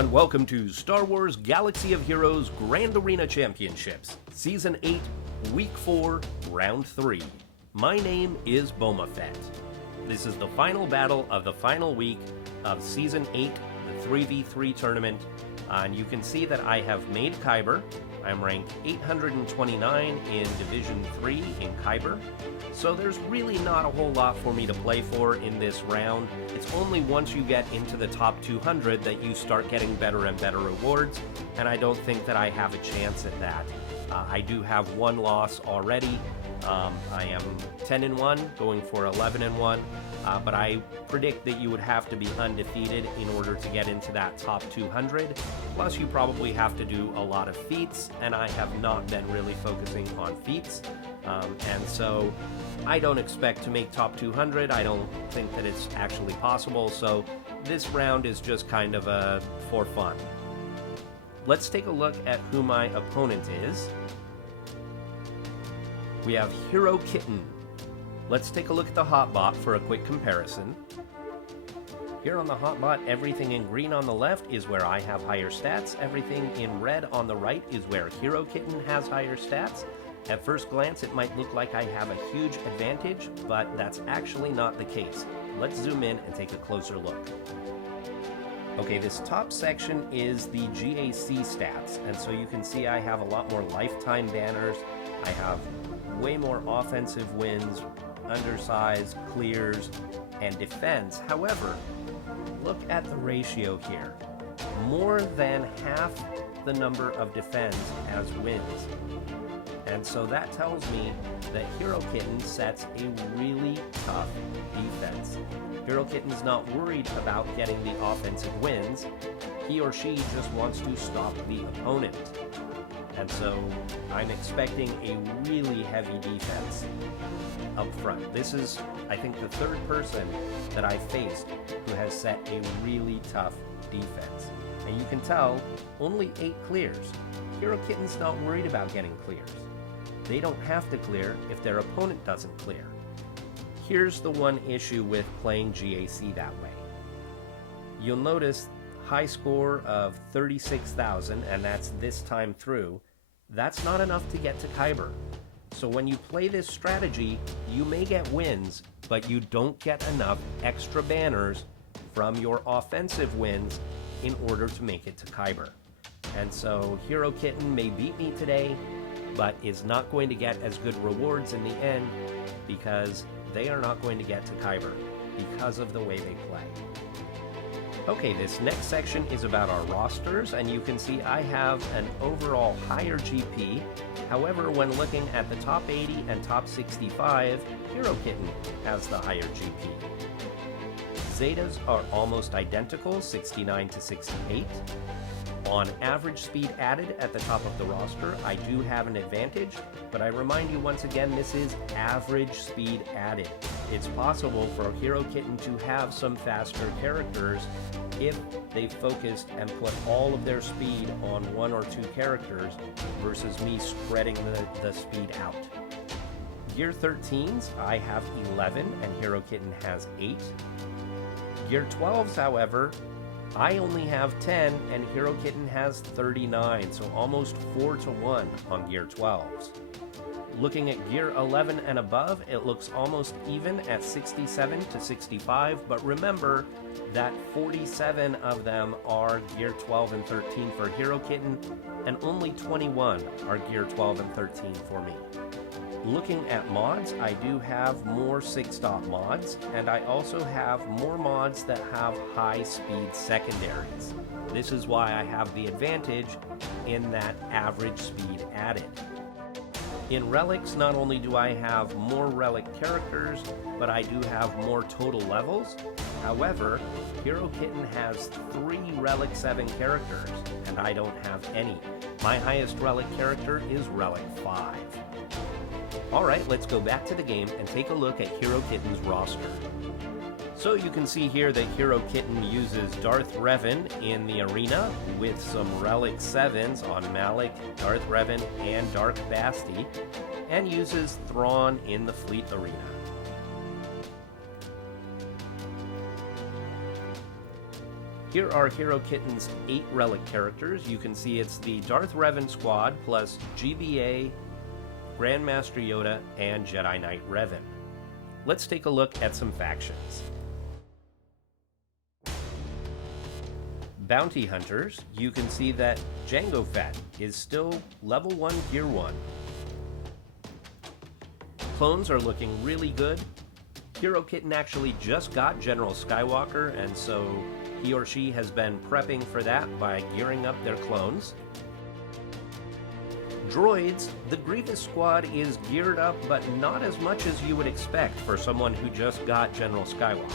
and welcome to Star Wars Galaxy of Heroes Grand Arena Championships, Season 8, Week 4, Round 3. My name is Boma Fett. This is the final battle of the final week of Season 8, the 3v3 tournament, and you can see that I have made Kyber. I'm ranked 829 in Division 3 in Kyber, so there's really not a whole lot for me to play for in this round. It's only once you get into the top 200 that you start getting better and better rewards, and I don't think that I have a chance at that. I do have one loss already. I am 10-1, going for 11-1, but I predict that you would have to be undefeated in order to get into that top 200. Plus, you probably have to do a lot of feats, and I have not been really focusing on feats. And so I don't expect to make top 200. I don't think that it's actually possible, so this round is just kind of for fun. Let's take a look at who my opponent is. We have Herokitten. Let's take a look at the hotbot for a quick comparison. Here on the hotbot, everything in green on the left is where I have higher stats. Everything in red on the right is where Herokitten has higher stats. At first glance, it might look like I have a huge advantage, but that's actually not the case. Let's zoom in and take a closer look. Okay, this top section is the GAC stats, and so you can see I have a lot more lifetime banners. I have way more offensive wins, undersize, clears, and defense. However, look at the ratio here. More than half the number of defense as wins. And so that tells me that Herokitten sets a really tough defense. Herokitten's not worried about getting the offensive wins. He or she just wants to stop the opponent. And so I'm expecting a really heavy defense up front. This is, I think, the third person that I've faced who has set a really tough defense. And you can tell, only 8 clears. Herokitten's not worried about getting clears. They don't have to clear if their opponent doesn't clear. Here's the one issue with playing GAC that way. You'll notice high score of 36,000, and that's this time through. That's not enough to get to Kyber. So when you play this strategy, you may get wins, but you don't get enough extra banners from your offensive wins in order to make it to Kyber. And so Herokitten may beat me today, but is not going to get as good rewards in the end because they are not going to get to Kyber because of the way they play. Okay, this next section is about our rosters, and you can see I have an overall higher GP. However, when looking at the top 80 and top 65, Herokitten has the higher GP. Zetas are almost identical, 69 to 68. On average speed added at the top of the roster, I do have an advantage, but I remind you once again, this is average speed added. It's possible for Herokitten to have some faster characters if they focused and put all of their speed on 1 or 2 characters versus me spreading the speed out. Gear 13s, I have 11 and Herokitten has 8. Gear 12s, however, I only have 10 and Herokitten has 39, so almost 4-1 on Gear 12s. Looking at Gear 11 and above, it looks almost even at 67 to 65, but remember that 47 of them are Gear 12 and 13 for Herokitten, and only 21 are Gear 12 and 13 for me. Looking at mods, I do have more 6-stop mods, and I also have more mods that have high-speed secondaries. This is why I have the advantage in that average speed added. In relics, not only do I have more relic characters, but I do have more total levels. However, Herokitten has 3 relic 7 characters, and I don't have any. My highest relic character is relic 5. Alright, let's go back to the game and take a look at Herokitten's roster. So you can see here that Herokitten uses Darth Revan in the arena with some Relic 7s on Malik, Darth Revan, and Dark Basti, and uses Thrawn in the Fleet arena. Here are Herokitten's 8 relic characters. You can see it's the Darth Revan squad plus GBA, Grandmaster Yoda, and Jedi Knight Revan. Let's take a look at some factions. Bounty Hunters, you can see that Boma Fett is still level 1 Gear 1. Clones are looking really good. Herokitten actually just got General Skywalker, and so he or she has been prepping for that by gearing up their clones. Droids, the Grievous squad is geared up, but not as much as you would expect for someone who just got General Skywalker.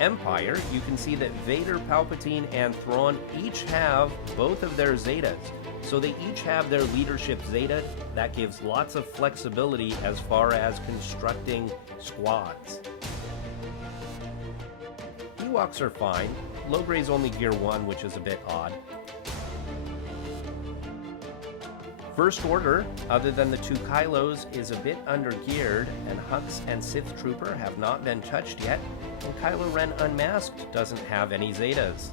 Empire, you can see that Vader, Palpatine, and Thrawn each have both of their Zetas. So they each have their leadership Zeta. That gives lots of flexibility as far as constructing squads. Ewoks are fine. Logray's only Gear 1, which is a bit odd. First Order, other than the 2 Kylos, is a bit under-geared, and Hux and Sith Trooper have not been touched yet, and Kylo Ren Unmasked doesn't have any Zetas.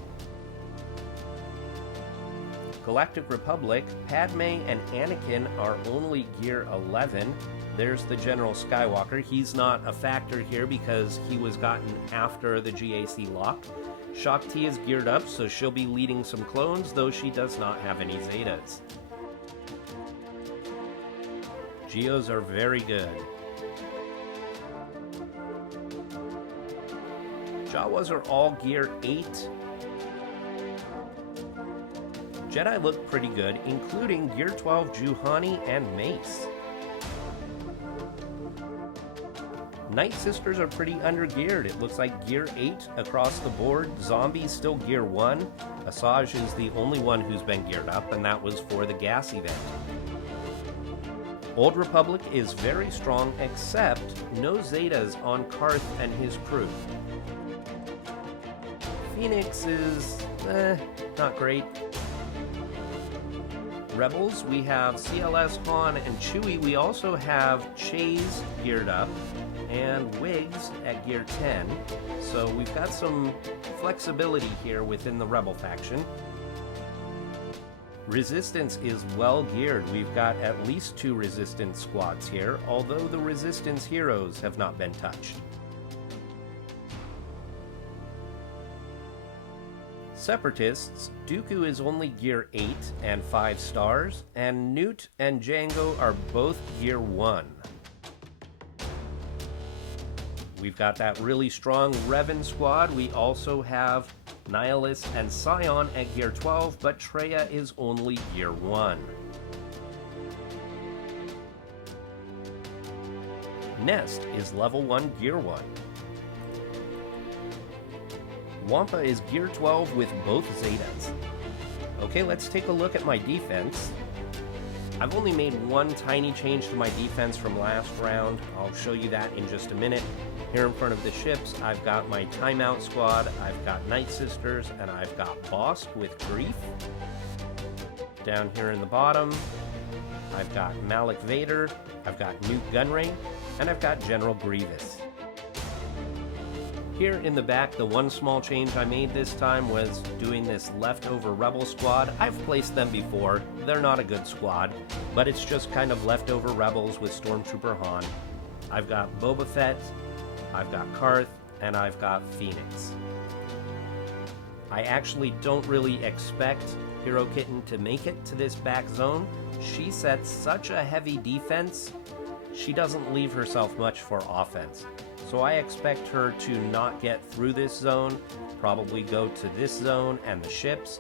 Galactic Republic, Padme and Anakin are only Gear 11. There's the General Skywalker. He's not a factor here because he was gotten after the GAC lock. Shaak-Ti is geared up, so she'll be leading some clones, though she does not have any Zetas. Geos are very good. Jawas are all Gear 8. Jedi look pretty good, including Gear 12 Juhani and Mace. Night Sisters are pretty under-geared. It looks like Gear 8 across the board. Zombies still Gear 1. Asajj is the only one who's been geared up, and that was for the gas event. Old Republic is very strong, except no Zetas on Karth and his crew. Phoenix is, not great. Rebels, we have CLS, Han, and Chewie. We also have Chase geared up, and Wiggs at Gear 10. So we've got some flexibility here within the Rebel faction. Resistance is well geared. We've got at least 2 Resistance squads here, although the Resistance heroes have not been touched. Separatists, Dooku is only Gear 8 and 5 stars, and Newt and Jango are both Gear 1. We've got that really strong Revan squad. We also have Nihilus and Scion at Gear 12, but Traya is only Gear 1. Nest is level 1 Gear 1. Wampa is Gear 12 with both Zetas. Okay, let's take a look at my defense. I've only made one tiny change to my defense from last round. I'll show you that in just a minute. Here in front of the ships, I've got my Timeout squad, I've got Night Sisters, and I've got Bosk with Grief. Down here in the bottom, I've got Malak Vader, I've got Newt Gunray, and I've got General Grievous. Here in the back, the one small change I made this time was doing this leftover Rebel squad. I've placed them before. They're not a good squad, but it's just kind of leftover Rebels with Stormtrooper Han. I've got Boba Fett, I've got Karth, and I've got Phoenix. I actually don't really expect Herokitten to make it to this back zone. She sets such a heavy defense, she doesn't leave herself much for offense. So I expect her to not get through this zone, probably go to this zone and the ships,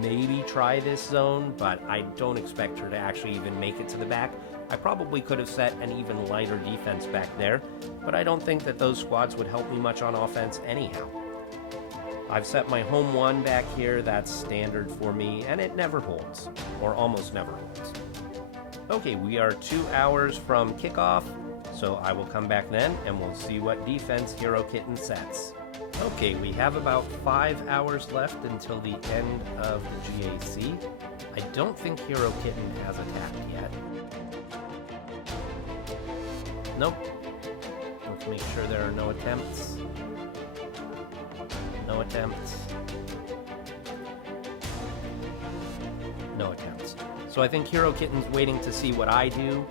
maybe try this zone, but I don't expect her to actually even make it to the back. I probably could have set an even lighter defense back there, but I don't think that those squads would help me much on offense anyhow. I've set my home one back here, that's standard for me, and it never holds, or almost never holds. Okay, we are 2 hours from kickoff, so I will come back then and we'll see what defense Herokitten sets. Okay, we have about 5 hours left until the end of the GAC. I don't think Herokitten has attacked yet. Nope. Let's make sure there are no attempts. No attempts. No attempts. So I think Herokitten's waiting to see what I do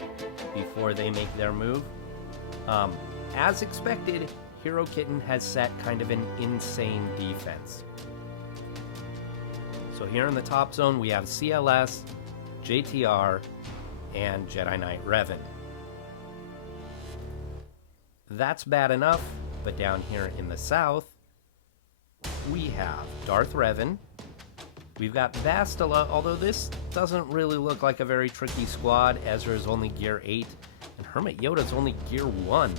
before they make their move. As expected, Herokitten has set kind of an insane defense. So here in the top zone, we have CLS, JTR, and Jedi Knight Revan. That's bad enough, but down here in the south, we have Darth Revan. We've got Bastila, although this doesn't really look like a very tricky squad. Ezra is only gear 8, and Hermit Yoda's only gear 1.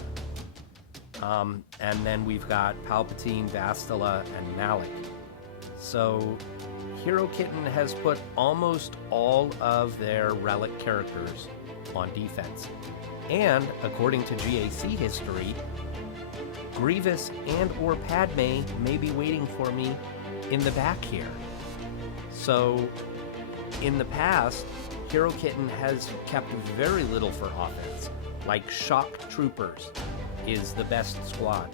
And then we've got Palpatine, Bastila, and Malik. So Herokitten has put almost all of their relic characters on defense. And according to GAC history, Grievous and or Padme may be waiting for me in the back here. So in the past, Herokitten has kept very little for offense. Like Shock Troopers is the best squad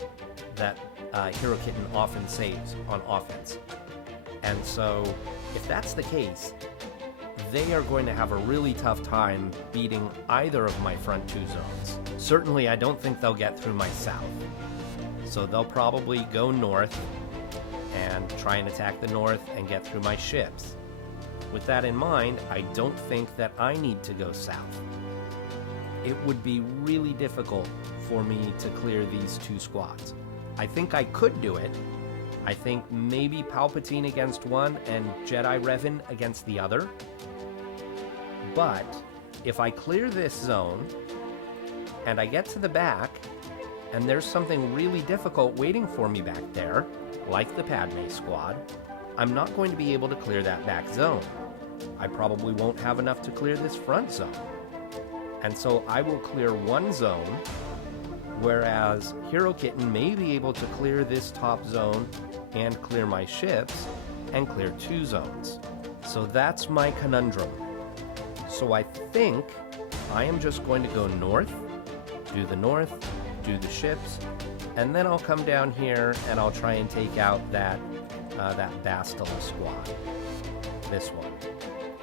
that Herokitten often saves on offense. And so if that's the case, they are going to have a really tough time beating either of my front two zones. Certainly, I don't think they'll get through my south. So they'll probably go north and try and attack the north and get through my ships. With that in mind, I don't think that I need to go south. It would be really difficult for me to clear these two squads. I think I could do it. I think maybe Palpatine against one and Jedi Revan against the other. But if I clear this zone and I get to the back and there's something really difficult waiting for me back there, like the Padme squad, I'm not going to be able to clear that back zone. I probably won't have enough to clear this front zone. And so I will clear one zone, whereas Herokitten may be able to clear this top zone and clear my ships and clear two zones. So that's my conundrum. So I think I am just going to go north, do the ships, and then I'll come down here and I'll try and take out that Bastila squad. This one.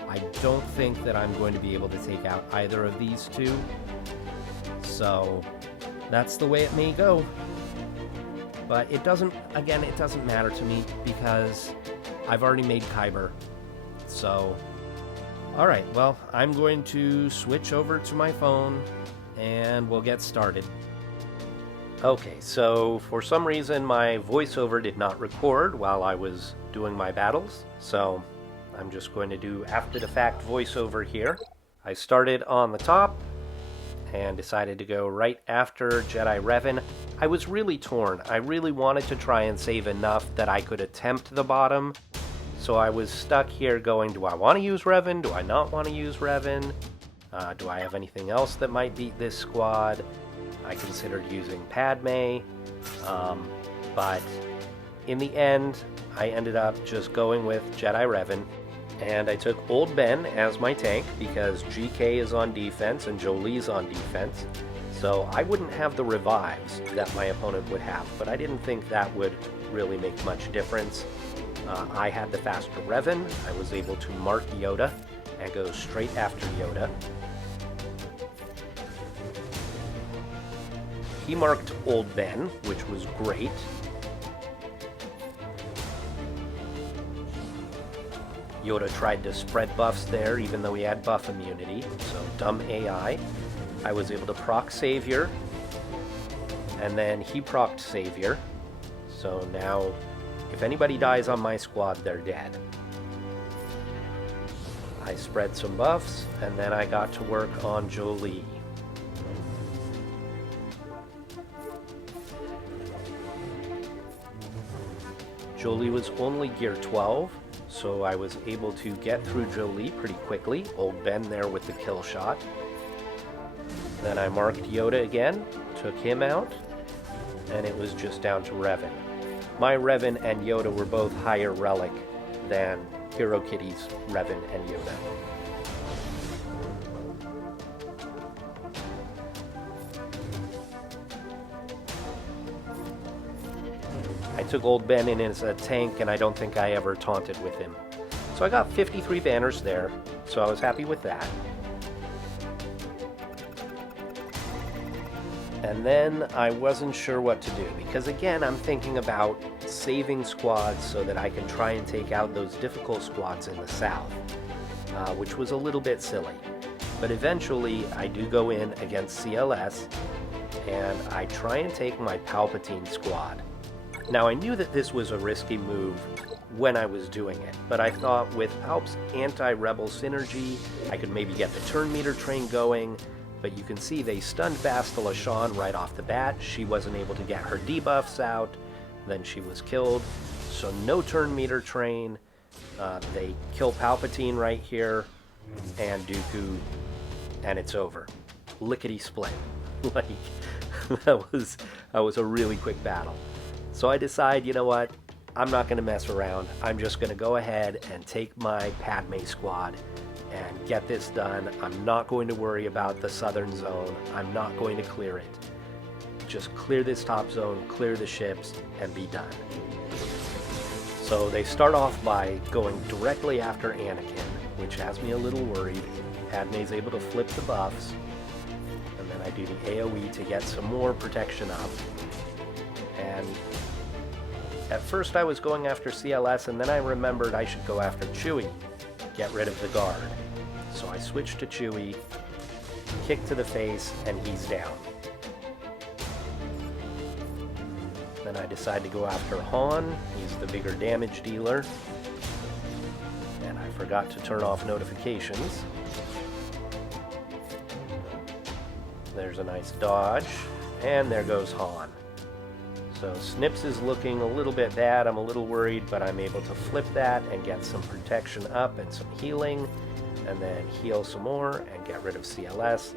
I don't think that I'm going to be able to take out either of these two. So that's the way it may go. But it doesn't matter to me because I've already made Kyber. So, alright, well, I'm going to switch over to my phone and we'll get started. Okay, so for some reason my voiceover did not record while I was doing my battles, so I'm just going to do after-the-fact voiceover here. I started on the top and decided to go right after Jedi Revan. I was really torn. I really wanted to try and save enough that I could attempt the bottom, so I was stuck here going, do I want to use Revan? Do I not want to use Revan? Do I have anything else that might beat this squad? I considered using Padme, but in the end, I ended up just going with Jedi Revan, and I took Old Ben as my tank because GK is on defense and Jolie's on defense, so I wouldn't have the revives that my opponent would have, but I didn't think that would really make much difference. I had the faster Revan. I was able to mark Yoda and go straight after Yoda. He marked Old Ben, which was great. Yoda tried to spread buffs there, even though he had buff immunity, so dumb AI. I was able to proc Savior, and then he procced Savior. So now, if anybody dies on my squad, they're dead. I spread some buffs, and then I got to work on Jolie. Jolie was only gear 12, so I was able to get through Jolie pretty quickly. Old Ben there with the kill shot. Then I marked Yoda again, took him out, and it was just down to Revan. My Revan and Yoda were both higher relic than Herokitten's Revan and Yoda. I took old Ben in as a tank, and I don't think I ever taunted with him. So I got 53 banners there, so I was happy with that. And then I wasn't sure what to do, because again, I'm thinking about saving squads so that I can try and take out those difficult squads in the south, which was a little bit silly. But eventually, I do go in against CLS, and I try and take my Palpatine squad. Now, I knew that this was a risky move when I was doing it, but I thought with Palp's anti-rebel synergy, I could maybe get the turn meter train going. But you can see they stunned Bastila Shan right off the bat. She wasn't able to get her debuffs out. Then she was killed. So no turn meter train. They kill Palpatine right here. And Dooku. And it's over. Lickety split. Like, that was a really quick battle. So I decide, you know what? I'm not going to mess around. I'm just going to go ahead and take my Padme squad and get this done. I'm not going to worry about the southern zone. I'm not going to clear it. Just clear this top zone, clear the ships, and be done. So they start off by going directly after Anakin, which has me a little worried. Padme's able to flip the buffs, and then I do the AoE to get some more protection up. And at first I was going after CLS, and then I remembered I should go after Chewie. Get rid of the guard. So I switch to Chewie, kick to the face, and he's down. Then I decide to go after Han. He's the bigger damage dealer. And I forgot to turn off notifications. There's a nice dodge, and there goes Han. So Snips is looking a little bit bad. I'm a little worried, but I'm able to flip that and get some protection up and some healing, and then heal some more and get rid of CLS.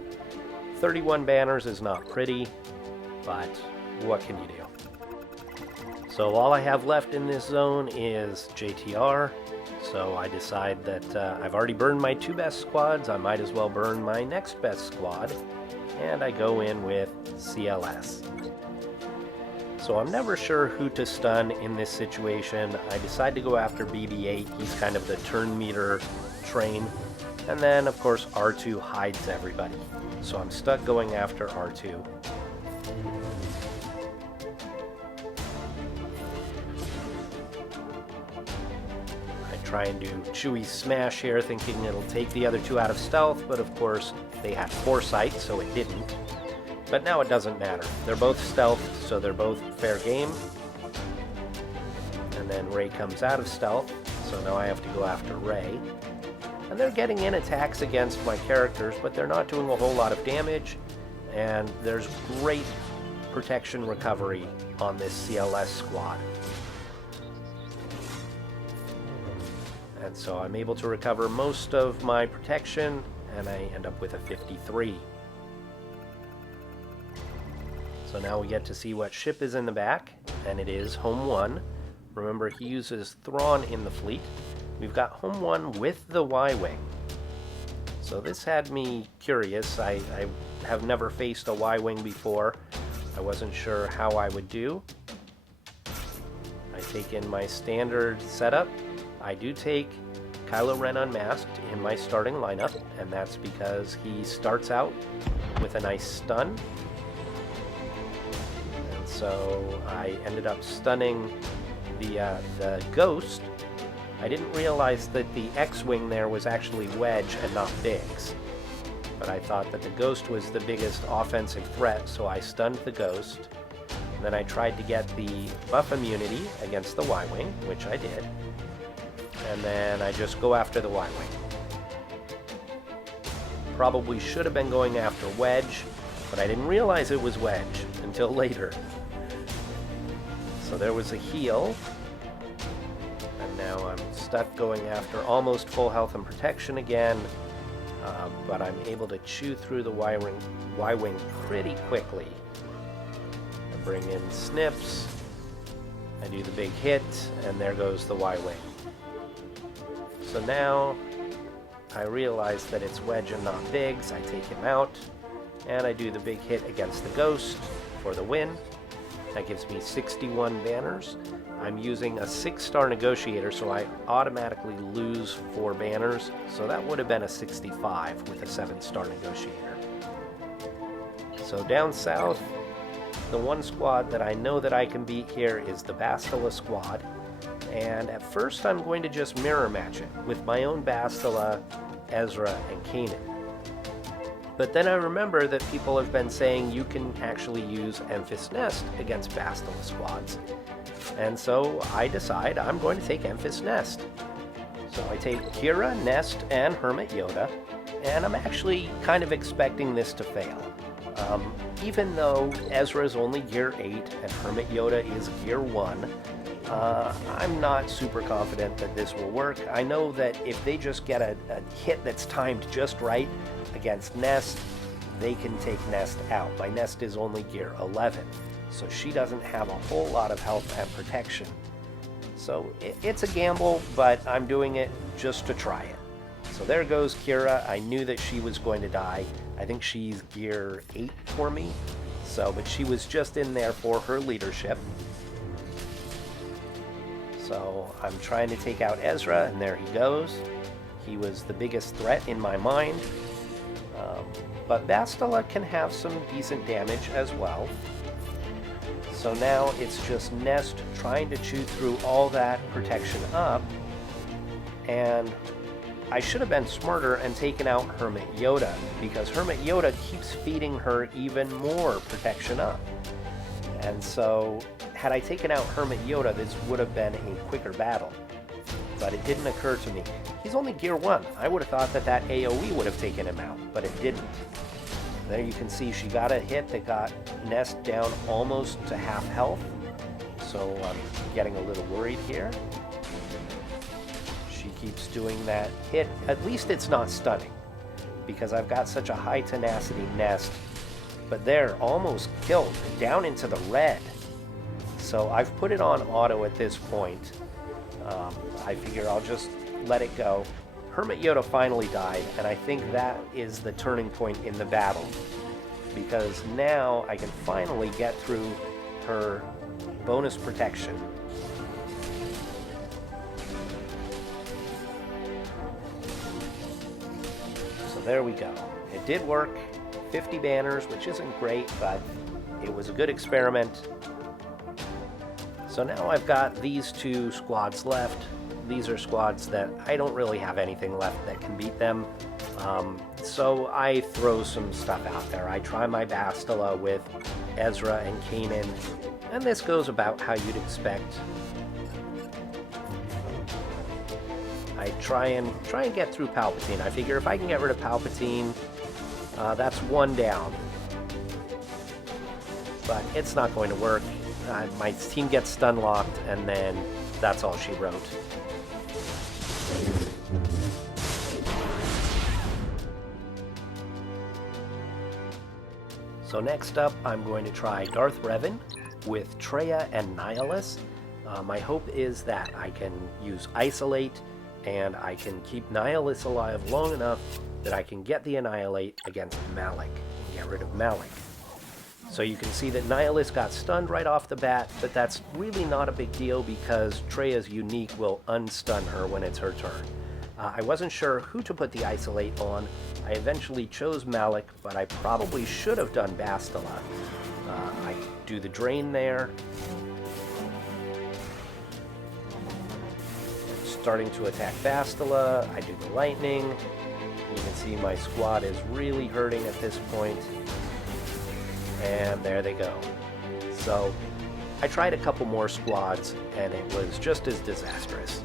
31 banners is not pretty, but what can you do? So all I have left in this zone is JTR, so I decide that I've already burned my 2 best squads. I might as well burn my next best squad, and I go in with CLS. So I'm never sure who to stun in this situation. I decide to go after BB-8. He's kind of the turn meter train. And then, of course, R2 hides everybody. So I'm stuck going after R2. I try and do Chewie's smash here, thinking it'll take the other 2 out of stealth, but of course they had foresight, so it didn't. But now it doesn't matter. They're both stealth, so they're both fair game. And then Rey comes out of stealth, so now I have to go after Rey. And they're getting in attacks against my characters, but they're not doing a whole lot of damage. And there's great protection recovery on this CLS squad. And so I'm able to recover most of my protection, and I end up with a 53. So now we get to see what ship is in the back, and it is Home 1. Remember, he uses Thrawn in the fleet. We've got Home 1 with the Y-Wing. So this had me curious. I have never faced a Y-Wing before. I wasn't sure how I would do. I take in my standard setup. I do take Kylo Ren unmasked in my starting lineup, and that's because he starts out with a nice stun. So I ended up stunning the Ghost. I didn't realize that the X-Wing there was actually Wedge and not Biggs. But I thought that the Ghost was the biggest offensive threat, so I stunned the Ghost. And then I tried to get the buff immunity against the Y-Wing, which I did. And then I just go after the Y-Wing. Probably should have been going after Wedge, but I didn't realize it was Wedge until later. So there was a heal, and now I'm stuck going after almost full health and protection again, but I'm able to chew through the Y-Wing pretty quickly. I bring in Snips, I do the big hit, and there goes the Y-Wing. So now I realize that it's Wedge and not Biggs. I take him out, and I do the big hit against the Ghost for the win. That gives me 61 banners. I'm using a 6-star negotiator, so I automatically lose 4 banners. So that would have been a 65 with a 7-star negotiator. So down south, the one squad that I know that I can beat here is the Bastila squad. And at first I'm going to just mirror match it with my own Bastila, Ezra, and Kanan. But then I remember that people have been saying you can actually use Emphis Nest against Bastila squads. And so I decide I'm going to take Emphis Nest. So I take Kira, Nest, and Hermit Yoda, and I'm actually kind of expecting this to fail. Even though Ezra is only Gear 8 and Hermit Yoda is Gear 1, I'm not super confident that this will work. I know that if they just get a hit that's timed just right against Nest, they can take Nest out. My Nest is only Gear 11, so she doesn't have a whole lot of health and protection. So it's a gamble, but I'm doing it just to try it. So there goes Kira. I knew that she was going to die. I think she's Gear 8 for me, but she was just in there for her leadership. So I'm trying to take out Ezra, and there he goes. He was the biggest threat in my mind. But Bastila can have some decent damage as well. So now it's just Nest trying to chew through all that protection up. And I should have been smarter and taken out Hermit Yoda, because Hermit Yoda keeps feeding her even more protection up. And so had I taken out Hermit Yoda, this would have been a quicker battle. But it didn't occur to me. He's only Gear 1. I would have thought that that AoE would have taken him out, but it didn't. There you can see she got a hit that got Nest down almost to half health. So I'm getting a little worried here. She keeps doing that hit. At least it's not stunning, because I've got such a high tenacity Nest. But they're almost killed, down into the red. So I've put it on auto at this point. I figure I'll just let it go. Hermit Yoda finally died, and I think that is the turning point in the battle, because now I can finally get through her bonus protection. So there we go. It did work. 50 banners, which isn't great, but it was a good experiment. So now I've got these 2 squads left. These are squads that I don't really have anything left that can beat them. So I throw some stuff out there. I try my Bastila with Ezra and Kanan, and this goes about how you'd expect. I try and get through Palpatine. I figure if I can get rid of Palpatine, that's 1 down. But it's not going to work. My team gets stun locked, and then that's all she wrote. So next up, I'm going to try Darth Revan with Traya and Nihilus. My hope is that I can use Isolate, and I can keep Nihilus alive long enough that I can get the Annihilate against Malak and get rid of Malak. So you can see that Nihilus got stunned right off the bat, but that's really not a big deal because Traya's unique will unstun her when it's her turn. I wasn't sure who to put the Isolate on. I eventually chose Malak, but I probably should have done Bastila. I do the drain there. Starting to attack Bastila, I do the lightning. You can see my squad is really hurting at this point. And there they go. So I tried a couple more squads, and it was just as disastrous.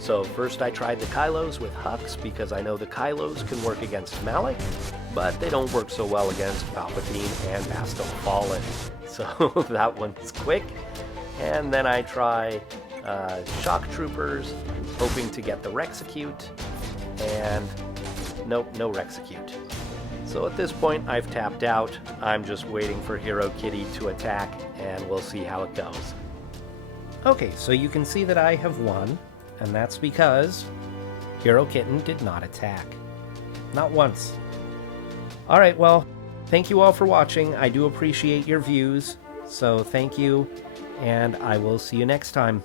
So first I tried the Kylos with Hux, because I know the Kylos can work against Malak, but they don't work so well against Palpatine and Bastila Fallen. So that one's quick. And then I try Shock Troopers, hoping to get the Rexecute, and nope, no Rexecute. So at this point I've tapped out. I'm just waiting for Herokitten to attack, and we'll see how it goes. Okay, so you can see that I have won, and that's because Herokitten did not attack. Not once. Alright, well, thank you all for watching. I do appreciate your views. So thank you, and I will see you next time.